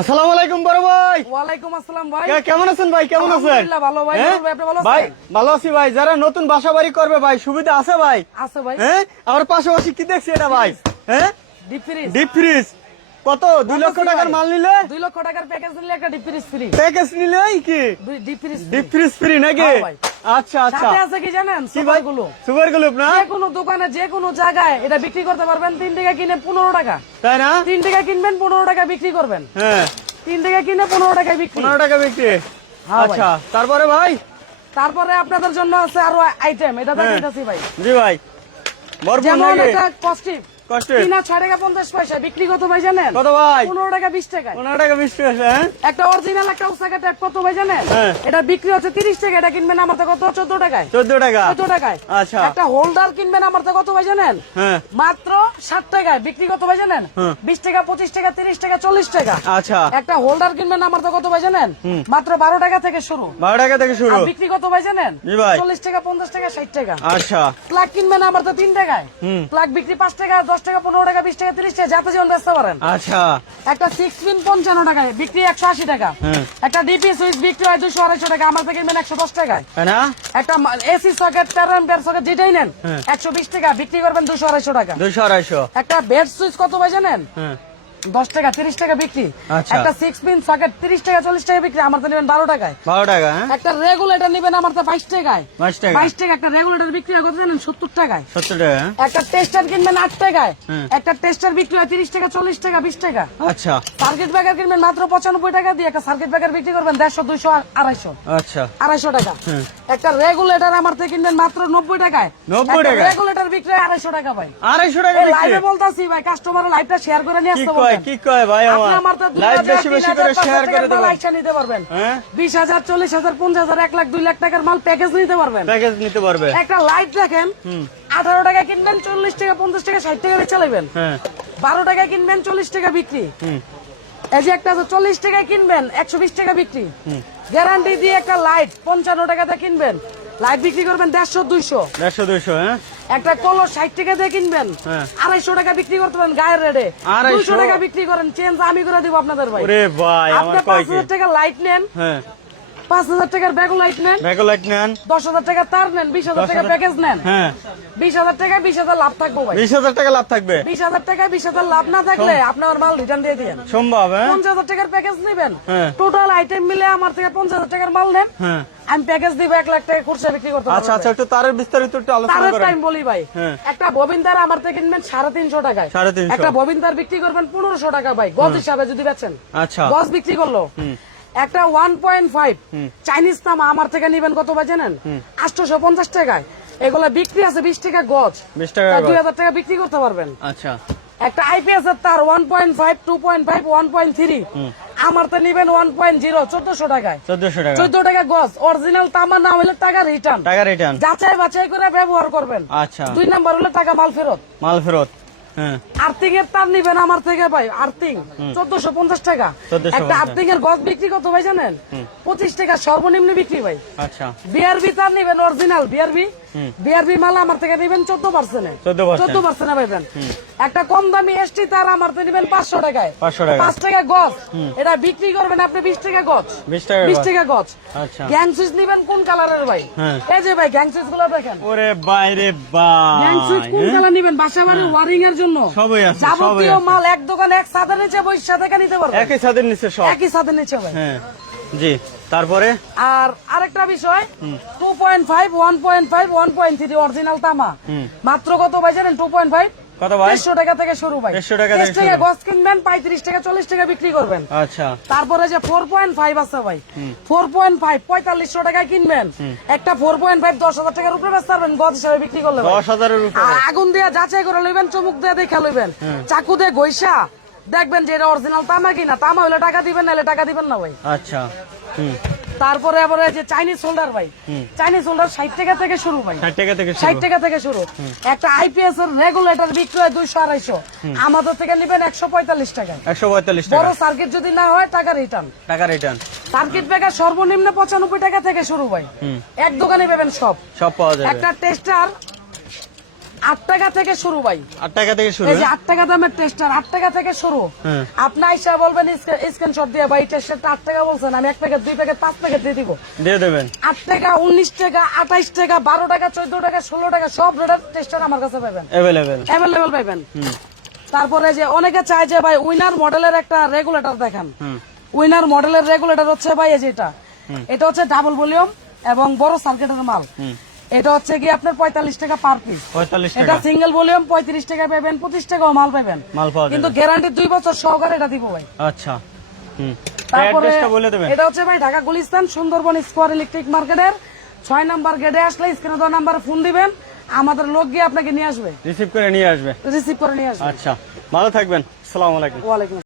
আসসালামু আলাইকুম বড় ভাই। ওয়ালাইকুম আসসালাম ভাই। কেমন আছেন ভাই? কেমন আছেন? আলহামদুলিল্লাহ ভালো ভাই। আপনি ভালো ভাই আছেন? ভালো আছি ভাই। যারা নতুন বাসা বাড়ি করবে ভাই সুবিধা আছে ভাই? আছে ভাই। হ্যাঁ আমার পাশাপাশি কি দেখছি এটা ভাই? হ্যাঁ ডিপ ফ্রিজ। ডিপ ফ্রিজ কত? 2 লক্ষ টাকার মাল নিলে 2 লক্ষ টাকার প্যাকেজ নিলে একটা ডিপ ফ্রিজ ফ্রি। প্যাকেজ নিলেই কি deep fridge deep fridge free নাকি? হ্যাঁ ভাই। আচ্ছা আচ্ছা। সাথে আছে কি জানেন? কি ভাই? সুপারগুলো। সুপারগুলো না? যে কোনো দোকানে যে কোনো জায়গায় এটা বিক্রি করতে পারবেন। 3 টাকা কিনে 15 টাকা। তাই না? 3 টাকা কিনবেন 15 টাকা বিক্রি করবেন। হ্যাঁ 3 টাকা কিনে 15 টাকায় বিক্রি। 15 টাকা বিক্রি। হ্যাঁ ভাই। আচ্ছা তারপরে ভাই? তারপরে আপনাদের জন্য আছে আরো আইটেম, এটা দেখাইতাছি ভাই। জি ভাই ভরপুর যেমন নাকি? একটা কস্টিপ কষ্ট কিনা 6 টাকা 50 পয়সা, বিক্রি কত ভাই জানেন? কত ভাই? 15 টাকা 20 টাকা। 15 টাকা 20 টাকা। হ্যাঁ একটা অরিজিনাল একটা উসাকা ট্যাপ কত ভাই জানেন? হ্যাঁ। এটা বিক্রি হচ্ছে 30 টাকা, এটা কিনবেন আমার থেকে কত? 14 টাকায়। 14 টাকা। 14 টাকায়। আচ্ছা। একটা হোল্ডার কিনবেন আমার থেকে কত ভাই জানেন? হ্যাঁ মাত্র 60 টাকায়, বিক্রি কত ভাই জানেন? হ্যাঁ। 20 টাকা 25 টাকা 30 টাকা 40 টাকা। আচ্ছা একটা হোল্ডার কিনবেন আমার থেকে কত ভাই জানেন? মাত্র 12 টাকা থেকে শুরু। 12 টাকা থেকে শুরু। আর বিক্রি কত ভাই জানেন? জি ভাই। 40 টাকা 50 টাকা 60 টাকা। আচ্ছা প্লাগ কিনবেন আমার তো 3 টাকায়। প্লাগ বিক্রি 5 টাকা 10 টাকা 15 টাকা 20 টাকা 30 টাকা, যাতে যেমন বেচতে পারেন। আচ্ছা একটা 6 পিন 55 টাকায়, বিক্রি 180 টাকা। হ্যাঁ। একটা ডিপি সুইচ বিক্রি হয় 200 250 টাকা, আমার থেকে কিনবেন 110 টাকায়। তাই না? একটা এসি সকেট 13 অ্যাম্পিয়ার সকেট যেটাই নেন হ্যাঁ। 120 টাকা, বিক্রি করবেন 200 250 টাকা। 200 250। একটা বেড সুইচ কত ভাই জানেন? হ্যাঁ 10 টাকা 30 টাকা বিক্রি। আচ্ছা। একটা 6 পিন সকেট 30 টাকা 40 টাকা বিক্রি, আমার তো নেবেন 12 টাকায়। 12 টাকা। হ্যাঁ একটা রেগুলেটর নেবেন আমার তো 22 টাকায়। 22 টাকা। 22 টাকা একটা রেগুলেটর বিক্রি হয় কত জানেন? 70 টাকায়। 70 টাকা। হ্যাঁ? একটা টেস্টার কিনবেন 8 টাকায়। হুম। একটা টেস্টার বিক্রি হয় 30 টাকা 40 টাকা 20 টাকা। আচ্ছা সার্কিট ব্রেকার কিনবেন মাত্র 95 টাকা দিয়ে, একটা সার্কিট ব্রেকার বিক্রি করবেন 150 200 250 আচ্ছা 250 টাকা। হুম। একটা রেগুলেটর আমার থেকে কিনবেন মাত্র 90 টাকায়। 90 টাকা? রেগুলেটর বিক্রি হয় 250 টাকা ভাই। 250 টাকা এই বিক্রি? লাইভে বলতাছি ভাই, কাস্টমার লাইভটা শেয়ার করে নিয়ে কি আসতে কয় বলবেন। কি কয় ভাই আপনি আমার? আমার তো লাইভ বেশি বেশি করে শেয়ার করে দেবেন। লাইকটা নিতে পারবেন। হ্যাঁ 20,000 40,000 50,000 1 লাখ 2 লাখ টাকার মাল প্যাকেজ নিতে পারবেন। প্যাকেজ নিতে পারবে। একটা লাইট দেখেন 18 টাকা কিনবেন 40 টাকা 50 টাকা 60 টাকা বেচে নেবেন। হ্যাঁ 12 টাকা কিনবেন 40 টাকা বিক্রি। এই যে একটা 40 টাকায় কিনবেন 120 টাকা বিক্রি। গ্যারান্টি দিয়ে একটা লাইট 55 টাকাতে কিনবেন, লাইট বিক্রি করবেন 150 200। 150 200। হ্যাঁ একটা কলর 60 টাকা দিয়ে কিনবেন, হ্যাঁ। 250 টাকা বিক্রি করতে পারেন গায়ের রেটে। 250 200 টাকা বিক্রি করেন, চেঞ্জ আমি করে দিব আপনাদের ভাই। ওরে ভাই আপনি আমার কয় কি? 5,000 টাকা লাইট নেন, হ্যাঁ 5,000 টাকার ব্যাগ লাইট নেন, ব্যাকলাইট নেন। 10,000 টাকা তার নেন, 20,000 টাকা 10,000 প্যাকেজ নেন। হ্যাঁ 20,000 টাকা 20,000 লাভ থাকবো ভাই। 20,000 টাকা লাভ থাকবে। 20,000 টাকা 20,000 লাভ না থাকলে আপনার মাল রিটার্ন দিয়ে দিন। সম্ভব? হ্যাঁ 50,000 টাকার প্যাকেজ নেবেন, হ্যাঁ। টোটাল আইটেম মিলে আমার থেকে 50,000 টাকার মাল নেন, হ্যাঁ আমি প্যাকেজ দিব 1 লাখ টাকা খুচরা বিক্রি করতে আচ্ছা আচ্ছা একটু তারের বিস্তারিত একটু আলোচনা তারের করেন। টাইম বলি ভাই। হ্যাঁ। একটা ববিন তার আমার থেকে কিনবেন 350 টাকায়। 350 একটা ববিন তার বিক্রি করবেন 1500 টাকা ভাই, গজ হিসাবে যদি বেচেন। আচ্ছা গজ বিক্রি করলো একটা 1.5 চাইনিজ তামা আমার থেকে নিবেন কত ভাই জানেন? 850 টাকায়। এগুলা বিক্রি আছে 20 টাকা গজ, 20 টাকা গজ। 2000 টাকা বিক্রি করতে পারবেন। আচ্ছা একটা আইপিএস এর তার 1.5 2.5 1.3 আমার তো নিবেন 1.0 1400 টাকায়। 1400 টাকা। 14 টাকা গজ, অরিজিনাল তামা না হলে টাকা রিটার্ন। টাকা রিটার্ন। যাচাই বাছাই করে ব্যবহার করবেন। আচ্ছা 2 নাম্বার হলে টাকা মাল ফেরত। মাল ফেরত। হ্যাঁ আর্থিং এর তার নিবেন আমার থেকে ভাই, আর্থিং 1450 টাকা। 1450 একটা আর্থিং এর গজ বিক্রি কত ভাই জানেন? 25 টাকা সর্বনিম্ন বিক্রি ভাই। আচ্ছা বিআরবি তার নিবেন অরিজিনাল বিআরবি, বিআরবি মাল আমার থেকে নিবেন 14%। 14% পাইবেন। একটা কম দামি এসটি তার আমার থেকে নিবেন 500 টাকায়। 500 টাকা। 5 টাকা গজ, এটা বিক্রি করবেন আপনি 20 টাকা গজ। 20 টাকা 20 টাকা গজ। আচ্ছা গ্যাং সুইচ নিবেন কোন কালারের ভাই? হ্যাঁ। এই যে ভাই গ্যাং সুইচ গুলো দেখেন। ওরে বাইরে গ্যাং সুইচ কোন ভাই কালার নিবেন? বাসা বাড়ি ওয়ারিং এর জন্য সবই আছে, সবই যাবতীয় আছে। মাল এক দোকানে এক ছাদের নিচে বসে থেকে নিতে পারবেন। একই ছাদের নিচে সব। একই ছাদের নিচে ভাই। হ্যাঁ জি তারপরে আর আরেকটা বিষয় 2.5 1.5 1.3 অরিজিনাল তামা মাত্র কত ভাই জানেন? 2.5 কত ভাই? 150 টাকা থেকে শুরু ভাই। 150 টাকা থেকে 150 টাকা শুরু। গজ কিনবেন 35 টাকা 40 টাকা বিক্রি করবেন। আচ্ছা তারপরে যে 4.5 আছে ভাই, 4.5 4500 টাকায় কিনবেন। একটা 4.5 10,000 টাকার উপরে বেচতে পারবেন গজ হিসাবে বিক্রি করলে ভাই। 10,000 এর উপরে। আর আগুন দিয়ে যাচাই করে লইবেন, চুমুক দিয়ে দেখা লইবেন, চাকু দিয়ে ঘষা দেখবেন যে এটা অরিজিনাল তামা কিনা। তামা হলে টাকা দিবেন, নাহলে টাকা দিবেন না ভাই। আচ্ছা তারপরে আবার যে চাইনিজ হোল্ডার ভাই, চাইনিজ হোল্ডার 60 টাকা থেকে শুরু ভাই। 60 টাকা থেকে 60 টাকা থেকে শুরু। একটা আইপিএস এর রেগুলেটর বিক্রি হয় 200 250, আমাদের থেকে নেবেন 145 টাকায়। 145 টাকা। বড় সার্কিট যদি না হয় টাকা রিটার্ন। টাকা রিটার্ন। সার্কিট ব্রেকার সর্বনিম্ন 95 টাকা থেকে শুরু ভাই। এক দোকানে পাবেন সব। সব পাওয়া যাবে। একটা টেস্টার 8 টাকা থেকে শুরু ভাই। 8 টাকা থেকে শুরু। এই যে 8 টাকা দামের টেস্টার 8 টাকা থেকে শুরু। হ্যাঁ। আপনি আইসা বলবেন স্ক্রিনশট দিয়ে ভাই টেস্টারটা 8 টাকা বলছেন, আমি 1 প্যাকেট 2 প্যাকেট 5 প্যাকেট দিয়ে দিব। দিয়ে দেবেন। 8 টাকা 19 টাকা 28 টাকা 12 টাকা 14 টাকা 16 টাকা সব রেটের টেস্টার আমার কাছে পাবেন, অ্যাভেলেবল পাবেন। তারপরে যে অনেকে চায় যে ভাই উইনার মডেলের একটা রেগুলেটর দেখান। উইনার মডেলের রেগুলেটর হচ্ছে ভাই এই যে এটা হচ্ছে ডাবল ভলিউম এবং বড় সার্কিটের মাল। এটা হচ্ছে কি আপনার 45 টাকা পার পিস। 45 টাকা। এটা সিঙ্গেল ভলিউম 35 টাকা পাবেন, 25 টাকাও মাল পাবেন, মাল পাওয়া যাবে। কিন্তু গ্যারান্টি 2 বছর সহকারে এটা দিব ভাই। আচ্ছা। তারপরে অ্যাড্রেসটা বলে দেবেন। এটা হচ্ছে ভাই ঢাকা গুলিস্তান সুন্দরবন স্কয়ার ইলেকট্রিক মার্কেটের 6 নাম্বার গেটে আসলে স্ক্রিনে দেওয়া নাম্বারে ফোন দিবেন, আমাদের লোক গিয়ে আপনাকে নিয়ে আসবে, রিসিভ করে নিয়ে আসবে। রিসিভ করে নিয়ে আসবে। আচ্ছা, ভালো থাকবেন। আসসালামু আলাইকুম। ওয়ালাইকুম